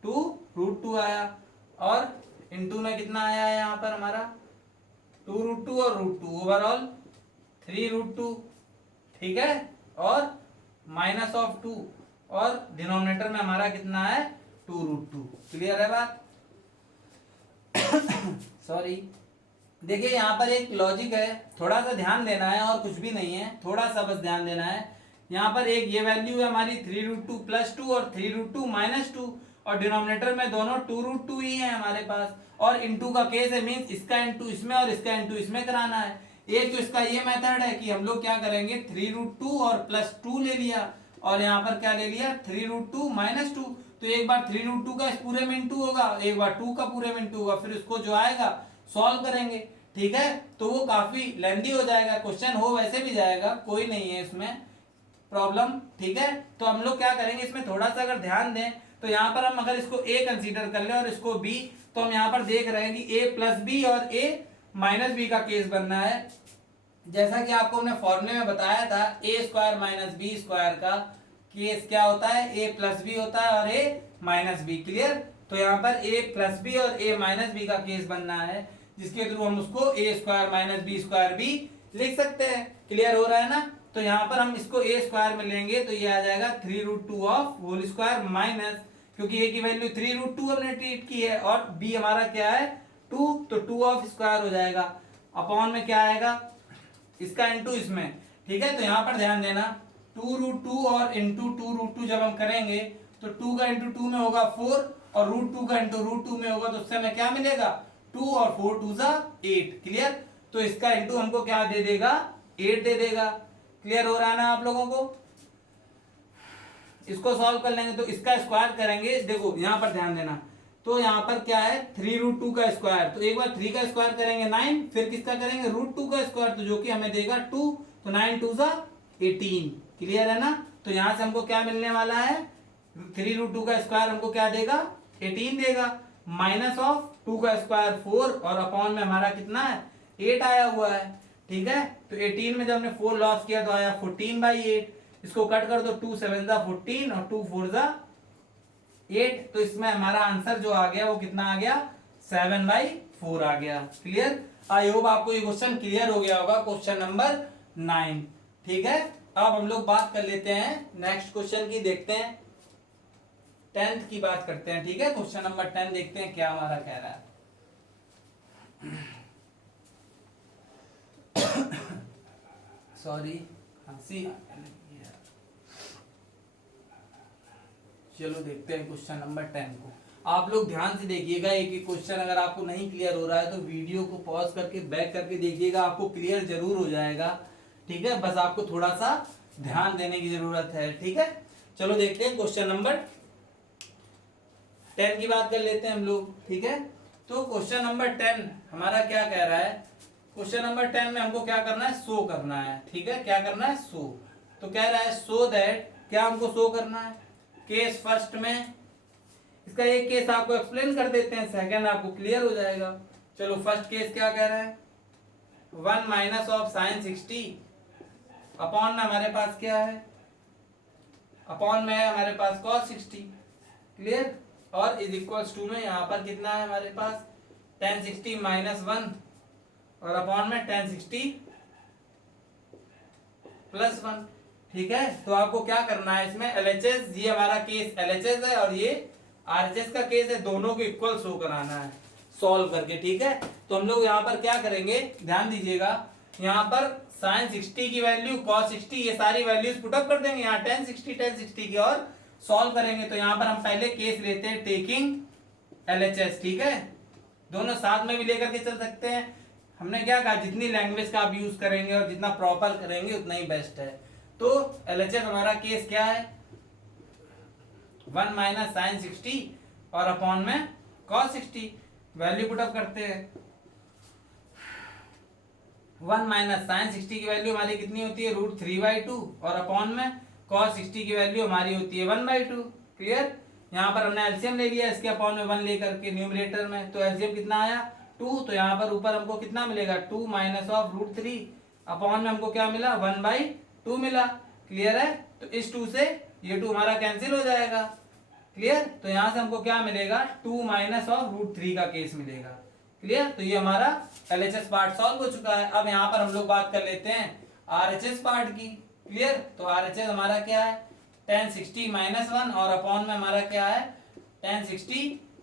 2√2 आया, और इनटू में कितना आया है यहाँ पर हमारा 2√2 और √2 ओवरऑल 3√2, ठीक है, और माइनस ऑफ 2, और डिनोमिनेटर में हमारा कितना है 2√2, क्लियर है बात। सॉरी, देखिए यहाँ पर एक लॉजिक है, थोड़ा सा ध्यान देना है और कुछ भी नहीं है, थोड़ा सा बस ध्यान देना है। यहाँ पर एक ये वैल्यू है हमारी 3√2 + 2 और 3√2 - 2, और डिनोमिनेटर में दोनों 2√2 ही है हमारे पास, और इनटू का केस है, मींस इसका इनटू इसमें और इसका इनटू इसमें कराना है। एक तो इसका ये मेथड है कि हम लोग क्या करेंगे 3√2 और +2 ले लिया, और यहाँ पर क्या ले लिया 3√2 - 2, तो एक बार 3√2 का इस पूरे में इंटू होगा, एक बार 2 का पूरे में इंटू होगा, फिर उसको जो आएगा सॉल्व करेंगे, ठीक है। तो वो काफी लेंथी हो जाएगा, क्वेश्चन हो वैसे भी जाएगा, कोई नहीं है इसमें प्रॉब्लम, ठीक है। तो हम लोग क्या करेंगे इसमें थोड़ा सा अगर ध्यान दें, तो यहाँ पर हम अगर इसको a कंसीडर कर लें और इसको b, तो हम यहाँ पर देख रहे हैं कि a + b और a - b का केस बनना है। जैसा कि आपको हमने फॉर्मूले में बताया था, a² - b² का केस क्या होता है, a + b होता है और a - b, क्लियर। तो यहाँ पर a + b और a - b का केस बनना है, जिसके थ्रू हम उसको a² - b² भी लिख सकते हैं, क्लियर हो रहा है ना। तो यहाँ पर हम इसको a² में लेंगे तो ये आ जाएगा 3√2 ऑफ होल स्क्वायर माइनस, क्योंकि a की वैल्यू 3√2 हमने ट्रीट की है, और b हमारा क्या है 2, तो 2 ऑफ स्क्वायर हो जाएगा, अपॉन में क्या आएगा इसका इंटू इसमें, ठीक है। तो यहाँ पर ध्यान देना 2√2 और इंटू 2√2 जब हम करेंगे तो 2 का इंटू 2 में होगा 4, और √2 का इंटू √2 में होगा तो उससे हमें क्या मिलेगा 2 और 4 2 सा 8। क्लियर। तो इसका इंटू हमको क्या दे देगा 8 दे देगा। क्लियर हो रहा है ना आप लोगों को। इसको सॉल्व कर लेंगे तो इसका स्क्वायर करेंगे। देखो यहां पर ध्यान देना, तो यहां पर क्या है 3√2 का स्क्वायर, तो एक बार 3 का स्क्वायर करेंगे 9, फिर किसका करेंगे √2 का स्क्वायर, तो जो कि हमें देगा 2, तो 9 2 सा 18। क्लियर है ना। तो यहां से हमको क्या मिलने वाला है 3√2 का स्क्वायर हमको क्या देगा 18 देगा, माइनस ऑफ 2 का स्क्वायर 4 और अपॉन में हमारा कितना है 8 आया हुआ है। ठीक है। तो 18 में जब हमने 4 लॉस किया तो आया 14/8। इसको कट कर दो, 2 7 सा 14 और 2 4 सा 8। तो इसमें हमारा आंसर जो आ गया वो कितना आ गया 7/4 आ गया। क्लियर। आई होप आपको ये क्वेश्चन क्लियर हो गया होगा, क्वेश्चन नंबर 9। ठीक है। अब हम लोग बात कर लेते हैं नेक्स्ट क्वेश्चन की, देखते हैं 10th की बात करते हैं। ठीक है। क्वेश्चन नंबर 10 देखते हैं क्या हमारा कह रहा है। सॉरी हंसी। चलो देखते हैं क्वेश्चन नंबर 10 को। आप लोग ध्यान से देखिएगा, एक एक क्वेश्चन अगर आपको नहीं क्लियर हो रहा है तो वीडियो को पॉज करके बैक करके देखिएगा, आपको क्लियर जरूर हो जाएगा। ठीक है। बस आपको थोड़ा सा ध्यान देने की जरूरत है। ठीक है। चलो देखते हैं क्वेश्चन नंबर 10 की बात कर लेते हैं हम लोग। ठीक है। तो क्वेश्चन नंबर 10 हमारा क्या कह रहा है, क्वेश्चन नंबर 10 में हमको क्या करना है शो करना है। ठीक है। क्या करना है शो। तो कह रहा है शो दैट, क्या हमको शो करना है केस फर्स्ट में। इसका एक केस आपको एक्सप्लेन कर देते हैं, सेकंड आपको क्लियर हो जाएगा। चलो फर्स्ट केस क्या कह रहा है 1 माइनस ऑफ साइन 60 अपॉन में हमारे पास क्या है, अपॉन में है हमारे पास कॉस 60। क्लियर। और इज इक्वल्स टू में यहां पर कितना है हमारे पास tan 60 माइनस 1 और अपॉन में tan 60 प्लस 1। ठीक है। तो आपको क्या करना है इसमें LHS, ये हमारा केस LHS है और ये RHS का केस है, दोनों को इक्वल शो कराना है सॉल्व करके। ठीक है। तो हम लोग यहाँ पर क्या करेंगे ध्यान दीजिएगा, यहाँ पर साइन 60 की वैल्यू कॉस 60 ये सारी वैल्यूज पुटअप कर देंगे यहाँ tan 60 की और सॉल्व करेंगे। तो यहाँ पर हम पहले केस लेते हैं टेकिंग LHS। ठीक है। दोनों साथ में भी लेकर के चल सकते हैं। हमने क्या कहा जितनी लैंग्वेज का आप यूज करेंगे और जितना प्रॉपर करेंगे उतना ही बेस्ट है। तो LHS हमारा केस क्या है 1 माइनस साइन 60 और अपॉन में कॉस 60। वैल्यू पुटअप करते हैं 1 माइनस साइन 60 की वैल्यू हमारी कितनी होती है √3/2 और अपॉन में cos 60 की वैल्यू हमारी होती है 1/2। क्लियर। यहाँ पर हमने एलसीएम ले लिया इसके अपॉन में 1 लेकर के न्यूमरेटर में, तो एलसीएम कितना आया 2, तो यहाँ पर ऊपर हमको कितना मिलेगा 2 माइनस ऑफ √3 अपॉन में हमको क्या मिला 1/2 मिला। क्लियर है। तो इस 2 से ये 2 हमारा कैंसिल हो जाएगा। क्लियर। तो यहाँ से हमको क्या मिलेगा 2 माइनस ऑफ √3 का केस मिलेगा। क्लियर। तो ये हमारा LHS पार्ट सॉल्व हो चुका है। अब यहाँ पर हम लोग बात कर लेते हैं RHS पार्ट की। क्लियर। तो RHS हमारा क्या है tan 60 माइनस 1 और अपॉन में हमारा क्या है tan 60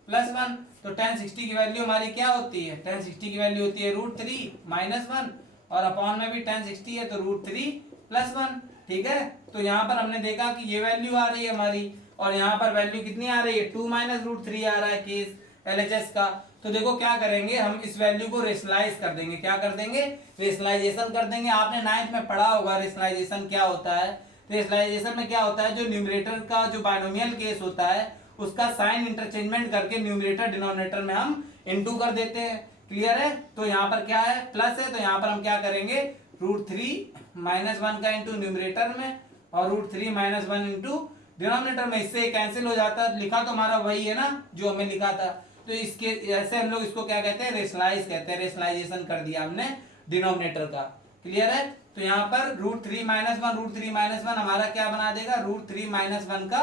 प्लस 1। तो tan 60 की वैल्यू हमारी क्या होती है tan 60 की वैल्यू होती है √3 माइनस 1 और अपॉन में भी tan 60 है तो √3 प्लस 1। ठीक है। तो यहाँ पर हमने देखा कि ये वैल्यू आ रही है हमारी और यहाँ पर वैल्यू कितनी आ रही है 2 माइनस √3 आ रहा है केस LHS का। तो देखो क्या करेंगे हम इस वैल्यू को रेशनलाइज कर देंगे। क्या कर देंगे रेशनलाइजेशन कर देंगे। आपने 9th में पढ़ा होगा रेशनलाइजेशन क्या होता है। रेशनलाइजेशन में क्या होता है जो न्यूमरेटर का जो बाइनोमियल केस होता है उसका साइन इंटरचेंजमेंट करके न्यूमरेटर डिनोमिनेटर में हम इनटू कर देते हैं। क्लियर है। तो यहाँ पर क्या है प्लस है तो यहाँ पर हम क्या करेंगे √3 माइनस 1 का इंटू न्यूमरेटर में और √3 माइनस 1 इंटू डिनोमिनेटर में। इससे कैंसिल हो जाता है। लिखा तो हमारा वही है ना जो हमें लिखा था। तो इसके ऐसे हम लोग इसको क्या कहते हैं रेशनलाइज कहते हैं। रेशनलाइजेशन कर दिया हमने डिनोमिनेटर का। क्लियर है। तो यहाँ पर √3 माइनस 1 √3 माइनस 1 हमारा क्या बना देगा √3 माइनस 1 का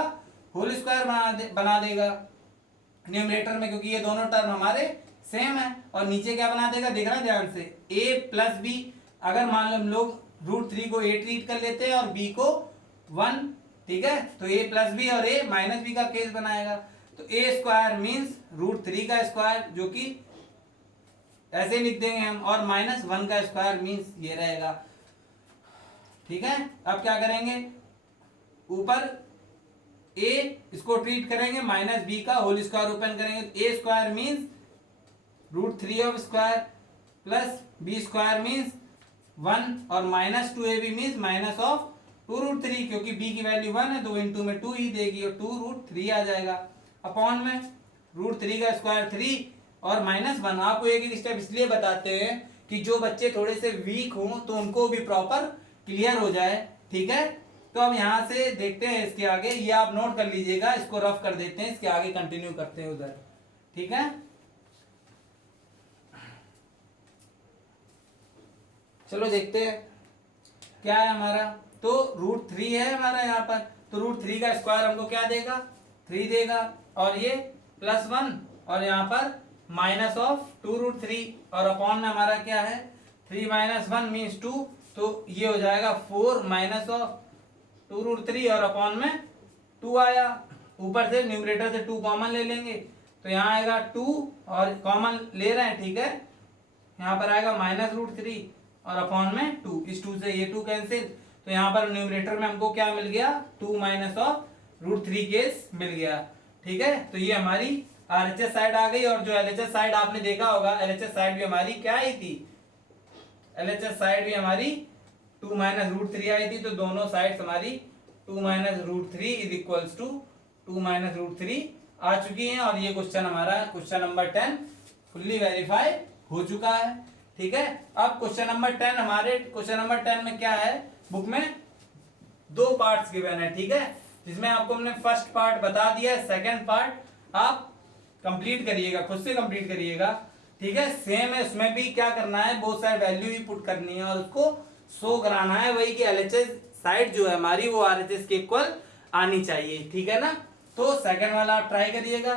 होल स्क्वायर बना देगा न्यूमरेटर में, क्योंकि ये दोनों टर्म हमारे सेम है। और नीचे क्या बना देगा देख रहा ध्यान से a प्लस बी। अगर मान लो हम लोग √3 को a ट्रीट कर लेते हैं और b को 1। ठीक है। तो a प्लस बी और a माइनस बी का केस बनाएगा। तो a स्क्वायर मीन्स √3 का स्क्वायर जो कि ऐसे लिख देंगे हम और माइनस 1 का स्क्वायर मीन्स ये रहेगा। ठीक है। अब क्या करेंगे ऊपर ए इसको ट्रीट करेंगे माइनस बी का होल स्क्वायर ओपन करेंगे, A square means √3 of square plus B square means 1 और minus 2ab means minus of 2√3, क्योंकि b की वैल्यू 1 है तो इनटू में 2 ही देगी और 2√3 आ जाएगा अपॉन में √3 का स्क्वायर 3 और माइनस 1। आपको एक एक स्टेप इसलिए बताते हैं कि जो बच्चे थोड़े से वीक हों तो उनको भी प्रॉपर क्लियर हो जाए, ठीक है। तो अब यहां से देखते हैं इसके आगे, ये आप नोट कर लीजिएगा, इसको रफ कर देते हैं, इसके आगे कंटिन्यू करते हैं उधर, ठीक है। चलो देखते हैं क्या है हमारा, तो √3 है हमारा यहाँ पर, तो √3 का स्क्वायर हमको क्या देगा 3 देगा और ये +1 और यहाँ पर माइनस ऑफ 2√3 और अपॉन में हमारा क्या है 3 - 1 मीन्स 2, तो ये हो जाएगा 4 माइनस ऑफ 2√3 और अपॉन में 2 आया, ऊपर से न्यूमरेटर से 2 कॉमन ले लेंगे तो यहाँ आएगा 2 और कॉमन ले रहे हैं, ठीक है। यहाँ पर आएगा -√3 और अपॉन में 2, इस 2 से ये 2 कैंसिल, तो यहाँ पर न्यूमरेटर में हमको क्या मिल गया 2 माइनस ऑफ √3 केस मिल गया, ठीक है। तो ये हमारी RHS साइड आ गई और जो LHS साइड आपने देखा होगा, LHS साइड भी हमारी क्या आई थी, LHS साइड भी हमारी 2 - √3 आई थी, तो दोनों साइड्स हमारी 2 - √3 इज इक्वल्स टू 2 - √3 आ चुकी हैं और ये क्वेश्चन हमारा क्वेश्चन नंबर 10 फुल्ली वेरीफाई हो चुका है, ठीक है। अब क्वेश्चन नंबर 10 हमारे क्वेश्चन नंबर 10 में क्या है, बुक में 2 पार्ट्स गिवन है, ठीक है, जिसमें आपको हमने फर्स्ट पार्ट बता दिया है, सेकंड पार्ट आप कंप्लीट करिएगा, खुद से कंप्लीट करिएगा, ठीक है। सेम है, उसमें भी क्या करना है, बहुत सारी वैल्यू ही पुट करनी है और उसको शो कराना है, वही कि LHS साइड जो है हमारी वो RHS के इक्वल आनी चाहिए, ठीक है ना। तो सेकंड वाला आप ट्राई करिएगा,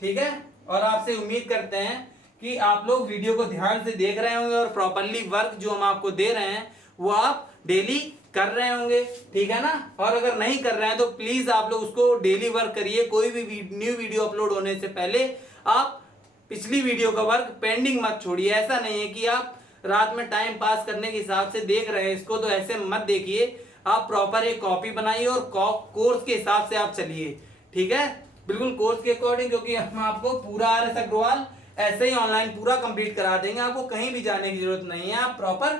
ठीक है। और आपसे उम्मीद करते हैं कि आप लोग वीडियो को ध्यान से देख रहे होंगे और प्रॉपरली वर्क जो हम आपको दे रहे हैं वो आप डेली कर रहे होंगे, ठीक है ना। और अगर नहीं कर रहे हैं तो प्लीज आप लोग उसको डेली वर्क करिए, कोई भी न्यू वीडियो अपलोड होने से पहले आप पिछली वीडियो का वर्क पेंडिंग मत छोड़िए। ऐसा नहीं है कि आप रात में टाइम पास करने के हिसाब से देख रहे हैं इसको, तो ऐसे मत देखिए, आप प्रॉपर एक कॉपी बनाइए और कोर्स के हिसाब से आप चलिए, ठीक है, बिल्कुल कोर्स के अकॉर्डिंग, क्योंकि हम आपको पूरा RS अग्रवाल ऐसे ही ऑनलाइन पूरा कंप्लीट करा देंगे, आपको कहीं भी जाने की जरूरत नहीं है, आप प्रॉपर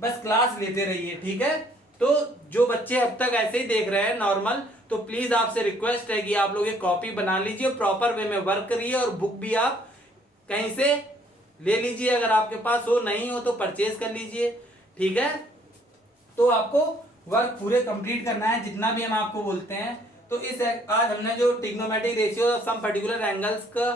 बस क्लास लेते रहिए, ठीक है। तो जो बच्चे अब तक ऐसे ही देख रहे हैं नॉर्मल, तो प्लीज आपसे रिक्वेस्ट है कि आप लोग ये कॉपी बना लीजिए, प्रॉपर वे में वर्क करिए और बुक भी आप कहीं से ले लीजिए, अगर आपके पास हो, नहीं हो तो परचेज कर लीजिए, ठीक है। तो आपको वर्क पूरे कंप्लीट करना है जितना भी हम आपको बोलते हैं। तो इस आज हमने जो trigonometric ratio of some particular angles का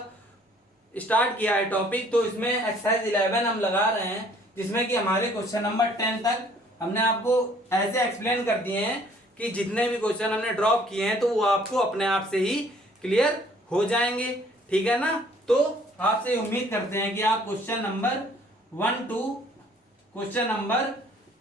स्टार्ट किया है टॉपिक, तो इसमें एक्सरसाइज 11 हम लगा रहे हैं, जिसमें कि हमारे क्वेश्चन नंबर 10 तक हमने आपको ऐसे एक्सप्लेन कर दिए हैं कि जितने भी क्वेश्चन हमने ड्रॉप किए हैं तो वो आपको अपने आप से ही क्लियर हो जाएंगे, ठीक है ना। तो आपसे उम्मीद करते हैं कि आप question number 1 to question number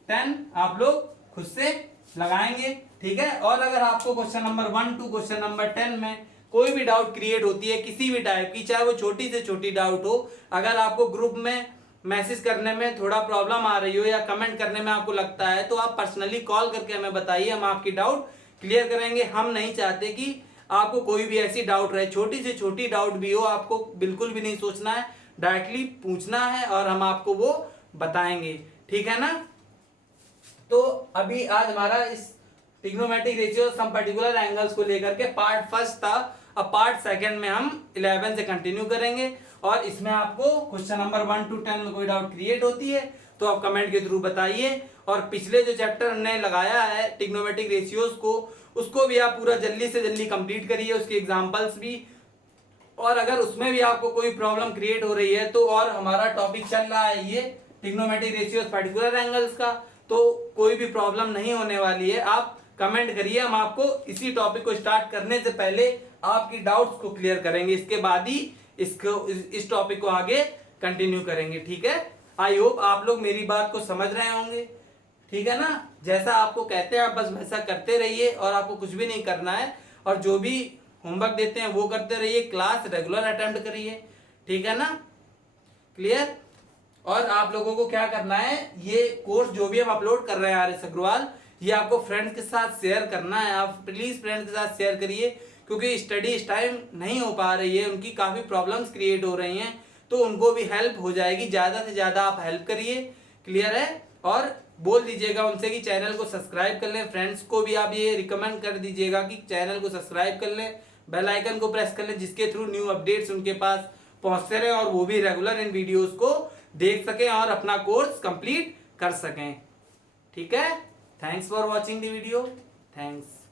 10 आप लोग खुद से लगाएंगे, ठीक है। और अगर आपको question number 1 to question number 10 में कोई भी डाउट क्रिएट होती है किसी भी टाइप की, चाहे वो छोटी से छोटी डाउट हो, अगर आपको ग्रुप में मैसेज करने में थोड़ा प्रॉब्लम आ रही हो या कमेंट करने में आपको लगता है, तो आप पर्सनली कॉल करके हमें बताइए, हम आपकी डाउट क्लियर करेंगे। हम नहीं चाहते कि आपको कोई भी ऐसी डाउट रहे, छोटी से छोटी डाउट भी हो, आपको बिल्कुल भी नहीं सोचना है, डायरेक्टली पूछना है और हम आपको वो बताएंगे, ठीक है ना। तो अभी आज हमारा इस trigonometric ratio some particular angles को लेकर के पार्ट फर्स्ट था, अब पार्ट सेकंड में हम 11 से कंटिन्यू करेंगे और इसमें आपको क्वेश्चन नंबर 1 to 10 में कोई डाउट क्रिएट होती है तो आप कमेंट के थ्रू बताइए। और पिछले जो चैप्टर हमने लगाया है ट्रिग्नोमेट्रिक रेशियोज को, उसको भी आप पूरा जल्दी से जल्दी कंप्लीट करिए, उसके एग्जांपल्स भी, और अगर उसमें भी आपको कोई प्रॉब्लम क्रिएट हो रही है तो, और हमारा टॉपिक चल रहा है ये ट्रिग्नोमेट्रिक रेशियोज पर्टिकुलर एंगल्स का, तो कोई भी प्रॉब्लम नहीं होने वाली है। आप कमेंट करिए, हम आपको इसी टॉपिक को स्टार्ट करने से पहले आपकी डाउट्स को क्लियर करेंगे, इसके बाद ही इस टॉपिक को आगे कंटिन्यू करेंगे, ठीक है। आई होप आप लोग मेरी बात को समझ रहे होंगे, ठीक है ना। जैसा आपको कहते हैं आप बस वैसा करते रहिए और आपको कुछ भी नहीं करना है, और जो भी होमवर्क देते हैं वो करते रहिए, क्लास रेगुलर अटेम्प्ट करिए, ठीक है ना, क्लियर। और आप लोगों को क्या करना है, ये कोर्स जो भी हम अपलोड कर रहे हैं RS अग्रवाल, ये आपको फ्रेंड्स के साथ शेयर करना है, आप प्लीज फ्रेंड्स के साथ शेयर करिए, क्योंकि स्टडी इस टाइम नहीं हो पा रही है, उनकी काफ़ी प्रॉब्लम्स क्रिएट हो रही हैं, तो उनको भी हेल्प हो जाएगी। ज़्यादा से ज़्यादा आप हेल्प करिए, क्लियर है। और बोल दीजिएगा उनसे कि चैनल को सब्सक्राइब कर लें। फ्रेंड्स को भी आप ये रिकमेंड कर दीजिएगा कि चैनल को सब्सक्राइब कर लें, बेल आइकन को प्रेस कर लें, जिसके थ्रू न्यू अपडेट्स उनके पास पहुंचते रहे और वो भी रेगुलर इन वीडियोस को देख सकें और अपना कोर्स कंप्लीट कर सकें। ठीक है, thanks for watching the video, thanks.